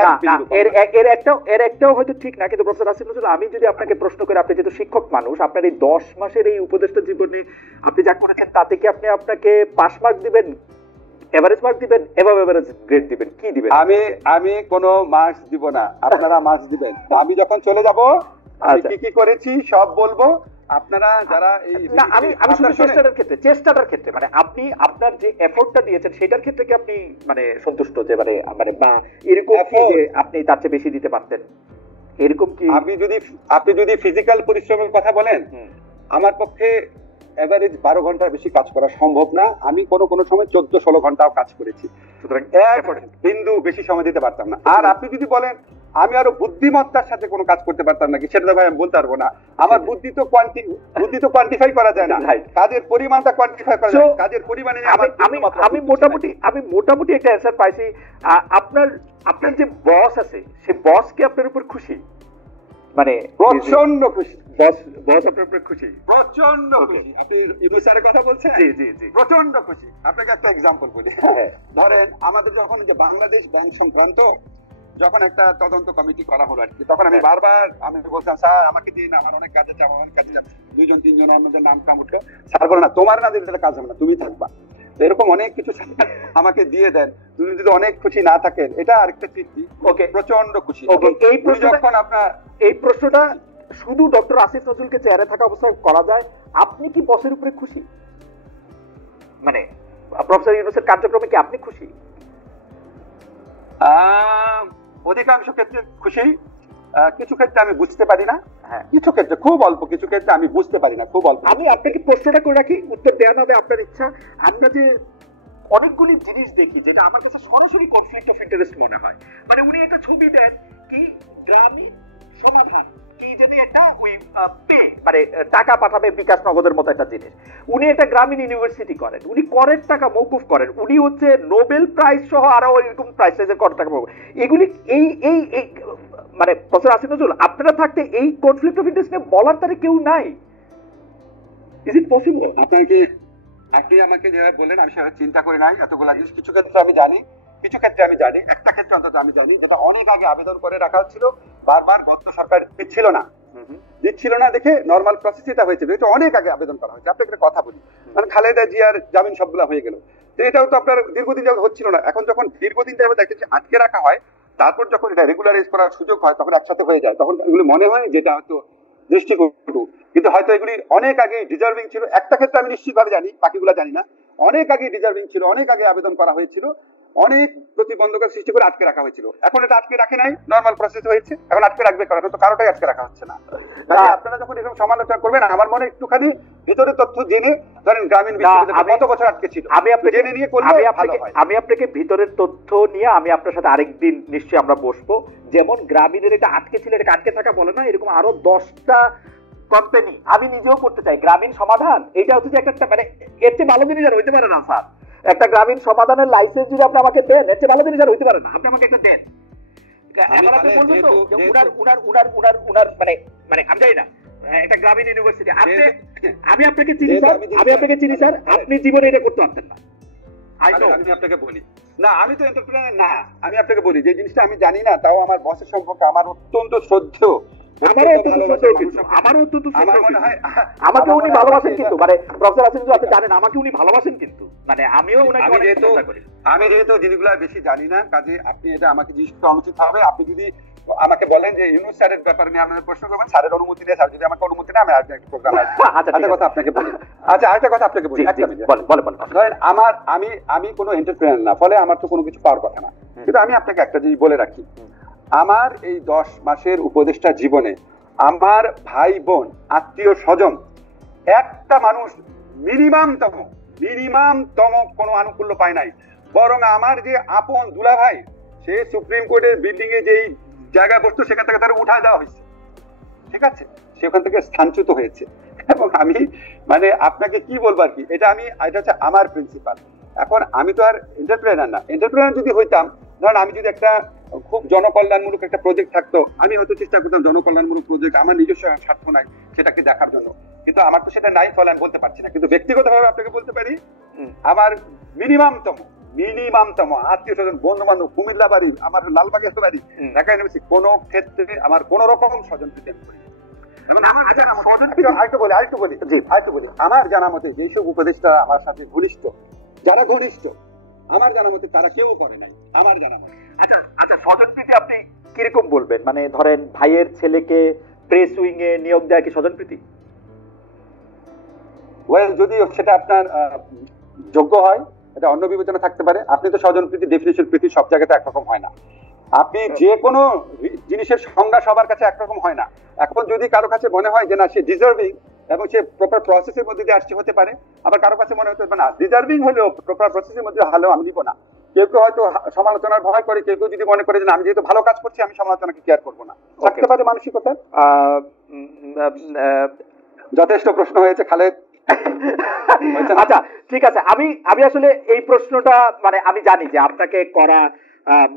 একটা এর একটাও হয়তো ঠিক না, কিন্তু প্রফেসর আসিফ নজরুল, আমি যদি আপনাকে প্রশ্ন করি, আপনি যেহেতু শিক্ষক মানুষ, আপনার এই 10 মাসের এই উপদেষ্টা জীবনে আপনি যা করেছেন, তাতে কি আপনি আপনাকে পাস মার্ক দিবেন, এভারেজ মার্ক দিবেন, এভাবে এভারেজ গ্রেড দিবেন, কি দিবেন? আমি কোনো মার্কস দিব না, আপনারা মার্কস দিবেন। আমি যখন চলে যাব আমি কি কি করেছি সব বলবো। আপনারা যারা এই আমি শুধু চেষ্টাটার ক্ষেত্রে মানে আপনি আপনার যে এফোর্টটা দিয়েছেন সেটার ক্ষেত্রে কি আপনি মানে সন্তুষ্ট, যে মানে মানে বা এরকম কি যে আপনি তার চেয়ে বেশি দিতে পারতেন, এরকম কি? আপনি যদি ফিজিক্যাল পরিশ্রমের কথা বলেন, আমার পক্ষে এভারেজ 12 ঘন্টার বেশি কাজ করা সম্ভব না। আমি কোনো সময় 14-16 ঘন্টাও কাজ করেছি, সুতরাং এক বিন্দু বেশি সময় দিতে পারতাম না। আর আপনি যদি বলেন আমি আরো বুদ্ধিমত্তার সাথে কোনো কাজ করতে পারতাম নাকি, সেটা তো ভাই আমি বলতে পারবো না। আমার বুদ্ধি তো কোয়ান্টিফাই করা যায় না, কাজের পরিমাণটা কোয়ান্টিফাই করা যায়, কাজের পরিমাণে আমি মোটামুটি একটা অ্যানসার পাইছি। আপনার যে বস আছে, সে বস কি আপনার উপর খুশি? মানে প্রচন্ড খুশি। বস আপনার উপর খুশি? প্রচন্ড খুশি। আপনি ইবু স্যারের কথা বলছেন? জি জি জি, প্রচন্ড খুশি। আপনাকে একটা এক্সাম্পল বলি। ধরেন আমাদের যখন যে বাংলাদেশ ব্যাংক সংক্রান্ত যখন একটা তদন্ত কমিটি করা হলো আর কি, তখন আমি বারবার আমি বলতাম, স্যার আমাকে দিন, আমার অনেক কাজে যাব, অনেক কাজে যাব। 2-3 অন্যদের নাম কাম উঠলো, স্যার বলে না, তোমার না দিলে কাজ হবে না, তুমি থাকবা। এরকম অনেক কিছু আমাকে দিয়ে দেন। তুমি যদি অনেক খুশি না থাকেন, এটা আরেকটা তৃপ্তি। ওকে, প্রচন্ড খুশি। ওকে, এই প্রশ্নটা শুধু ডক্টর আসিফ নজরুলকে চেয়ারে থাকা অবস্থায় করা যায়, আপনি কি বসের উপরে খুশি? মানে প্রফেসর ইউনূসের কার্যক্রমে কি আপনি খুশি? অধিকাংশ ক্ষেত্রে খুশি, কিছু ক্ষেত্রে আমি বুঝতে পারি না, কিছু ক্ষেত্রে খুব অল্প, কিছু ক্ষেত্রে আমি বুঝতে পারি না, খুব অল্প। আমি আপনাকে প্রশ্নটা করে রাখি, উত্তর দেওয়া হবে আপনার ইচ্ছা। আমরা যে অনেকগুলি জিনিস দেখি যেটা আমার কাছে সরাসরি কনফ্লিক্ট অফ ইন্টারেস্ট মনে হয়। মানে উনি একটা ছবি দেন কি গ্রামীণ সমাধান, কি জানি একটা ওই পে মানে টাকা পাঠাবে বিকাশ নগদের মতো একটা জিনিস। উনি একটা গ্রামীণ ইউনিভার্সিটি করেন, উনি করের টাকা মওকুফ করেন, উনি হচ্ছে নোবেল প্রাইজ সহ আরো এরকম প্রাইজ সাইজের কর টাকা মওকুফ। এগুলি এই মানে প্রফেসর আসিফ নজরুল, আপনারা থাকতে এই কনফ্লিক্ট অফ ইন্টারেস্ট নিয়ে বলার তারে কেউ নাই। Is it possible? আপনি আমাকে যেভাবে বললেন আমি সেভাবে চিন্তা করি নাই এতগুলো জিনিস। কিছু ক্ষেত্রে আমি জানি, কিছু ক্ষেত্রে আমি জানি, একটা ক্ষেত্রে অন্তত আমি জানি, যেটা অনেক আগে আবেদন করে রাখা হচ্ছিল, বারবার গত সরকার দিচ্ছিল না দেখে নর্মাল প্রসেস এটা হয়েছে, এটা অনেক আগে আবেদন করা হয়েছে। আপনাকে একটা কথা বলি, মানে খালেদা জিয়ার জামিন সবগুলা হয়ে গেল, তো এটাও তো আপনার দীর্ঘদিন যাবত হচ্ছিল না। এখন যখন দীর্ঘদিন যাবত দেখেছি আটকে রাখা হয়, তারপর যখন এটা রেগুলারাইজ করার সুযোগ হয়, তখন একসাথে হয়ে যায়, তখন এগুলো মনে হয় যেটা হয়তো দৃষ্টিকটু, কিন্তু হয়তো এগুলি অনেক আগে ডিজার্ভিং ছিল। একটা ক্ষেত্রে আমি নিশ্চিতভাবে জানি, বাকিগুলো জানি না, অনেক আগে ডিজার্ভিং ছিল, অনেক আগে আবেদন করা হয়েছিল, অনেক প্রতিবন্ধকতা সৃষ্টি করে আটকে রাখা হয়েছিল। এখন এটা আটকে রাখে নাই, নর্মাল প্রসেস হয়েছে, এখন আটকে রাখবে কারণ তো কারোটাই আটকে রাখা হচ্ছে না। আপনারা যখন এরকম সমালোচনা করবেন, আমার মনে একটুখানি ভিতরে তথ্য জেনে, ধরেন গ্রামীণ বিশ্ববিদ্যালয় কত বছর আটকে ছিল, আমি আপনাকে জেনে নিয়ে করলে আমি আপনাকে ভিতরের তথ্য নিয়ে আমি আপনার সাথে আরেকদিন নিশ্চয়ই আমরা বসবো। যেমন গ্রামীণের এটা আটকে ছিল, এটা আটকে থাকা বলে না, এরকম আরো 10টা কোম্পানি আমি নিজেও করতে চাই গ্রামীণ সমাধান। এটা হচ্ছে যে একটা মানে এর চেয়ে ভালো জিনিস আর হইতে পারে না স্যার। একটা গ্রামীণ সমাধানের লাইসেন্স যদি আপনি আমাকে দেন, এর চেয়ে ভালো জিনিস আর হইতে পারে না। আপনি আমাকে একটা দেন, এখন আপনি বলবেন তো যে উনার মানে মানে আমি জানি না একটা গ্রামীণ ইউনিভার্সিটি, আমি আপনাকে চিনি স্যার, আপনি জীবনে এটা করতে পারতেন না। আমি আপনাকে বলি না, আমি তো এন্টারপ্রেনার না, আমি আপনাকে বলি যে জিনিসটা আমি জানি না, তাও আমার বসের সম্পর্কে আমার অত্যন্ত শ্রদ্ধেয়, আমাকে উনি ভালোবাসেন, কিন্তু মানে প্রফেসর আসিফ নজরুল আপনি জানেন আমাকে উনি ভালোবাসেন, কিন্তু মানে আমিও ওনাকে অনেক চেষ্টা করি। আমি যেহেতু জিনিসগুলো বেশি জানি না, কাজে আপনি এটা আমাকে জিজ্ঞেস করা অনুচিত হবে। আপনি যদি আমাকে বলেন যে ইউনূস স্যারের ব্যাপারে নিয়ে আপনাদের প্রশ্ন করবেন, স্যারের অনুমতি নিয়ে, স্যার যদি আমাকে অনুমতি নেয়, আমি আর একটা প্রোগ্রাম আরেকটা কথা আপনাকে বলি। আচ্ছা, আরেকটা কথা আপনাকে বলি, ধরেন আমি কোনো এন্টারপ্রেনার না, ফলে আমার তো কোনো কিছু পাওয়ার কথা না, কিন্তু আমি আপনাকে একটা জিনিস বলে রাখি, আমার এই 10 মাসের উপদেষ্টা জীবনে আমার ভাই বোন আত্মীয় স্বজন একটা মানুষ মিনিমামতম কোনো আনুকূল্য পায় নাই, বরং আমার যে আপন দুলা ভাই, সে সুপ্রিম কোর্টের বিল্ডিং এ যেই জায়গায় বসতো সেখান থেকে তারা উঠায় দেওয়া হয়েছে, ঠিক আছে, সেখান থেকে স্থানচ্যুত হয়েছে। এবং আমি মানে আপনাকে কি বলবো আর কি, এটা হচ্ছে আমার প্রিন্সিপাল। এখন আমি তো আর এন্টারপ্রেনার না, এন্টারপ্রেনার যদি হইতাম, ধরেন আমি যদি একটা খুব জনকল্যাণমূলক একটা প্রজেক্ট থাকতো, আমি হয়তো চেষ্টা করতাম জনকল্যাণমূলক প্রজেক্ট, আমার নিজস্ব স্বার্থ নাই সেটাকে দেখার জন্য, কিন্তু আমার তো সেটা নাই, ফলে আমি বলতে পারছি না। কিন্তু ব্যক্তিগতভাবে আপনাকে বলতে পারি, আমার মিনিমামতম মিনিমাম তম আত্মীয় স্বজন বন্ধু বান্ধব কুমিল্লা বাড়ি আমার লালবাগের বাড়ি ঢাকা ইউনিভার্সিটি কোনো ক্ষেত্রে আমার কোন রকম স্বজন প্রীতি আমি করি আরেকটু বলি আমার জানা মতে যেসব উপদেষ্টা আমার সাথে ঘনিষ্ঠ যারা ঘনিষ্ঠ আমার জানা মতে তারা কেউ করে নাই আমার জানা মতে। আচ্ছা আচ্ছা, স্বজনপ্রীতি আপনি কিরকম বলবেন? মানে ধরেন ভাইয়ের ছেলেকে প্রেস উইং এ নিয়োগ দেওয়া কি স্বজনপ্রীতি? ওয়েল যদি সেটা আপনার যোগ্য হয় এটা অন্য বিবেচনা থাকতে পারে। আপনি তো স্বজনপ্রীতি ডেফিনিশন প্রীতি সব জায়গাতে একরকম হয় না। আপনি যে কোনো জিনিসের সংজ্ঞা সবার কাছে একরকম হয় না। এখন যদি কারো কাছে মনে হয় যে না সে ডিজার্ভিং এবং সে প্রপার প্রসেসের মধ্যে দিয়ে আসছে হতে পারে, আবার কারো কাছে মনে হতে পারে না ডিজার্ভিং হলেও প্রপার প্রসেসের মধ্যে হলেও আমি দিব না। কেউ কেউ হয়তো সমালোচনার ভয় করে, কেউ কেউ যদি মনে করে যে আমি যেহেতু ভালো কাজ করছি আমি সমালোচনাকে কেয়ার করবো না, থাকতে পারে মানসিকতা। যথেষ্ট প্রশ্ন হয়েছে খালেদ। আচ্ছা ঠিক আছে, আমি আসলে এই প্রশ্নটা মানে আমি জানি যে আপনাকে করা,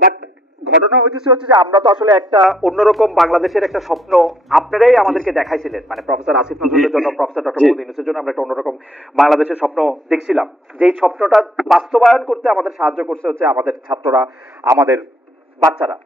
বাট ঘটনা হচ্ছে যে আমরা তো আসলে একটা অন্যরকম বাংলাদেশের একটা স্বপ্ন আপনারাই আমাদেরকে দেখাইছিলেন, মানে প্রফেসর আসিফ নজরুলের জন্য, প্রফেসর ডক্টর মোহাম্মদ ইউনূসের জন্য আমরা একটা অন্যরকম বাংলাদেশের স্বপ্ন দেখছিলাম। যেই স্বপ্নটা বাস্তবায়ন করতে আমাদের সাহায্য করছে হচ্ছে আমাদের ছাত্ররা, আমাদের বাচ্চারা।